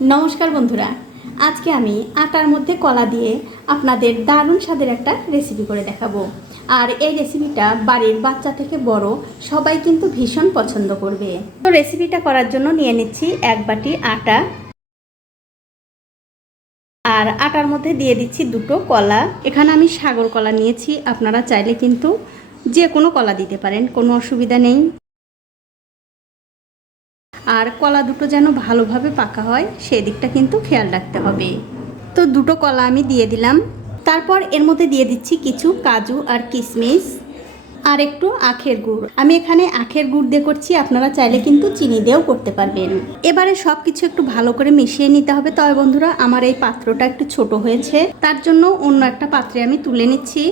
নমস্কার বন্ধুরা, আজকে আমি আটার মধ্যে কলা দিয়ে আপনাদের দারুণ স্বাদের একটা রেসিপি করে দেখাবো। আর এই রেসিপিটা বাড়ির বাচ্চা থেকে বড় সবাই কিন্তু ভীষণ পছন্দ করবে। তো রেসিপিটা করার জন্য নিয়ে নিচ্ছি এক বাটি আটা। আর আটার মধ্যে দিয়ে দিচ্ছি দুটো কলা। এখানে আমি সাগর কলা নিয়েছি, আপনারা চাইলে কিন্তু যে কোনো কলা দিতে পারেন, কোনো অসুবিধা নেই। আর কলা দুটো যেন ভালোভাবে পাকা হয়, সেদিকটা কিন্তু খেয়াল রাখতে হবে। তো দুটো কলা আমি দিয়ে দিলাম। তারপর এর মধ্যে দিয়ে দিচ্ছি কিছু কাজু আর কিশমিশ আর একটু আখের গুড়। আমি এখানে আখের গুড় দিয়ে করছি, আপনারা চাইলে কিন্তু চিনি দিয়েও করতে পারবেন। এবারে সব কিছু একটু ভালো করে মিশিয়ে নিতে হবে। তবে বন্ধুরা, আমার এই পাত্রটা একটু ছোট হয়েছে, তার জন্য অন্য একটা পাত্রে আমি তুলে নিচ্ছি।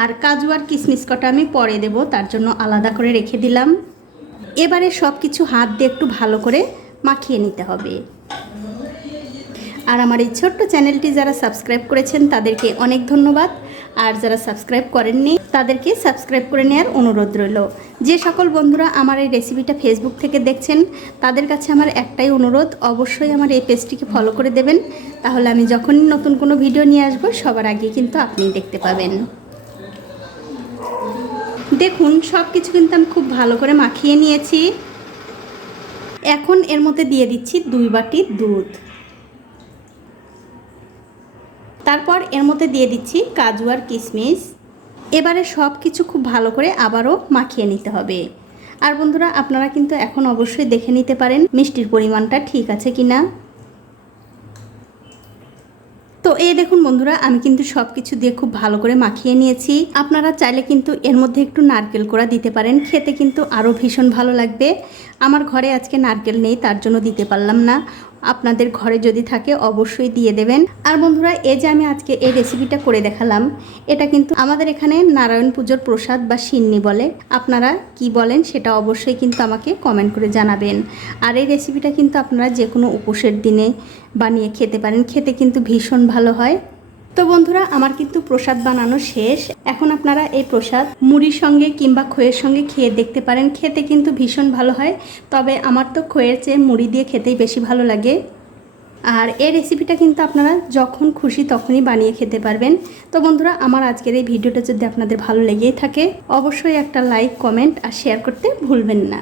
আর কাজু আর কিশমিশ কটা আমি পরে দেব, তার জন্য আলাদা করে রেখে দিলাম। এবারে সব কিছু হাত দিয়ে একটু ভালো করে মাখিয়ে নিতে হবে। আর আমার এই ছোট্ট চ্যানেলটি যারা সাবস্ক্রাইব করেছেন, তাদেরকে অনেক ধন্যবাদ। আর যারা সাবস্ক্রাইব করেননি, তাদেরকে সাবস্ক্রাইব করে নেওয়ার অনুরোধ রইল। যে সকল বন্ধুরা আমার এই রেসিপিটা ফেসবুক থেকে দেখছেন, তাদের কাছে আমার একটাই অনুরোধ, অবশ্যই আমার এই পেজটিকে ফলো করে দেবেন। তাহলে আমি যখনই নতুন কোনো ভিডিও নিয়ে আসব, সবার আগে কিন্তু আপনি দেখতে পাবেন। দেখুন সব কিছু কিন্তু আমি খুব ভালো করে মাখিয়ে নিয়েছি। এখন এর মধ্যে দিয়ে দিচ্ছি দুই বাটি দুধ। তারপর এর মধ্যে দিয়ে দিচ্ছি কাজু আর কিশমিশ। এবারে সব কিছু খুব ভালো করে আবারও মাখিয়ে নিতে হবে। আর বন্ধুরা, আপনারা কিন্তু এখন অবশ্যই দেখে নিতে পারেন মিষ্টির পরিমাণটা ঠিক আছে কি না তো এই দেখুন বন্ধুরা, আমি কিন্তু সব কিছু দিয়ে খুব ভালো করে মাখিয়ে নিয়েছি। আপনারা চাইলে কিন্তু এর মধ্যে একটু নারকেল কোড়া দিতে পারেন, খেতে কিন্তু আরও ভীষণ ভালো লাগবে। আমার ঘরে আজকে নারকেল নেই, তার জন্য দিতে পারলাম না। আপনাদের ঘরে যদি থাকে অবশ্যই দিয়ে দেবেন। আর বন্ধুরা, এই যে আমি আজকে এই রেসিপিটা করে দেখালাম, এটা কিন্তু আমাদের এখানে নারায়ণ পুজোর প্রসাদ বা সিন্নি বলে। আপনারা কি বলেন সেটা অবশ্যই কিন্তু আমাকে কমেন্ট করে জানাবেন। আর এই রেসিপিটা কিন্তু আপনারা যে কোনো উপোসের দিনে বানিয়ে খেতে পারেন। খেতে কিন্তু ভীষণ ভালো হয়। তো বন্ধুরা, আমার কিন্তু প্রসাদ বানানো শেষ। এখন আপনারা এই প্রসাদ মুড়ির সঙ্গে কিংবা খইয়ের সঙ্গে খেয়ে দেখতে পারেন। খেতে কিন্তু ভীষণ ভালো হয়, তবে আমার তো খইয়ের চেয়ে মুড়ি দিয়ে খেতেই বেশি ভালো লাগে। আর এই রেসিপিটা কিন্তু আপনারা যখন খুশি তখনই বানিয়ে খেতে পারবেন। তো বন্ধুরা, আমার আজকের এই ভিডিওটা যদি আপনাদের ভালো লেগেই থাকে, অবশ্যই একটা লাইক কমেন্ট আর শেয়ার করতে ভুলবেন না।